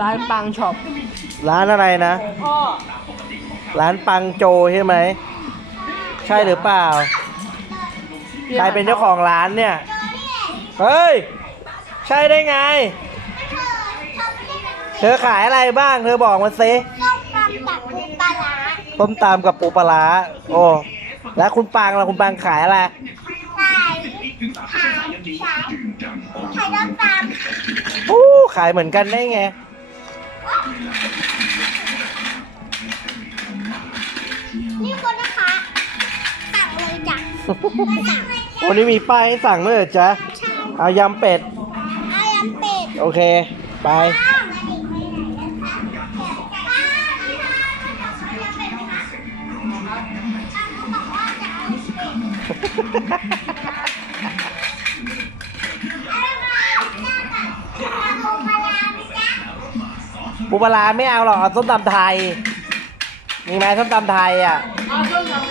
ร้านปังช็อปร้านอะไรนะ พ่อร้านปังโจใช่ไหม ใช่หรือเปล่า ใครเป็นเจ้าของร้านเนี่ย เฮ้ย ใช่ได้ไง เธอขายอะไรบ้าง เธอบอกมาสิส้มตำกับปูปลาร้าต้มตำกับปูปลาร้าโอ้ แล้วคุณปังล่ะคุณปังขายอะไรไข่ไข่ไข่ไข่ต้มตอู้ขายเหมือนกันได้ไงำ นี่คนนะคะสั่งเลยจ้ะสั่งเลยวันนี้มีป้ายให้สั่งด้วยเหรอจ๊ะ เอายำเป็ดอายำเป็ดโอเค ไป ป้ามาดิไปไหนนะคะป้าไม่ได้เอายำเป็ดไหมคะป้าเขาบอกว่าจะเอาเป็ด ปูปลาร้าไม่เอาหรอกเอาส้มตำไทย มีไหมส้มตำไทยอะ เอาส้มตำ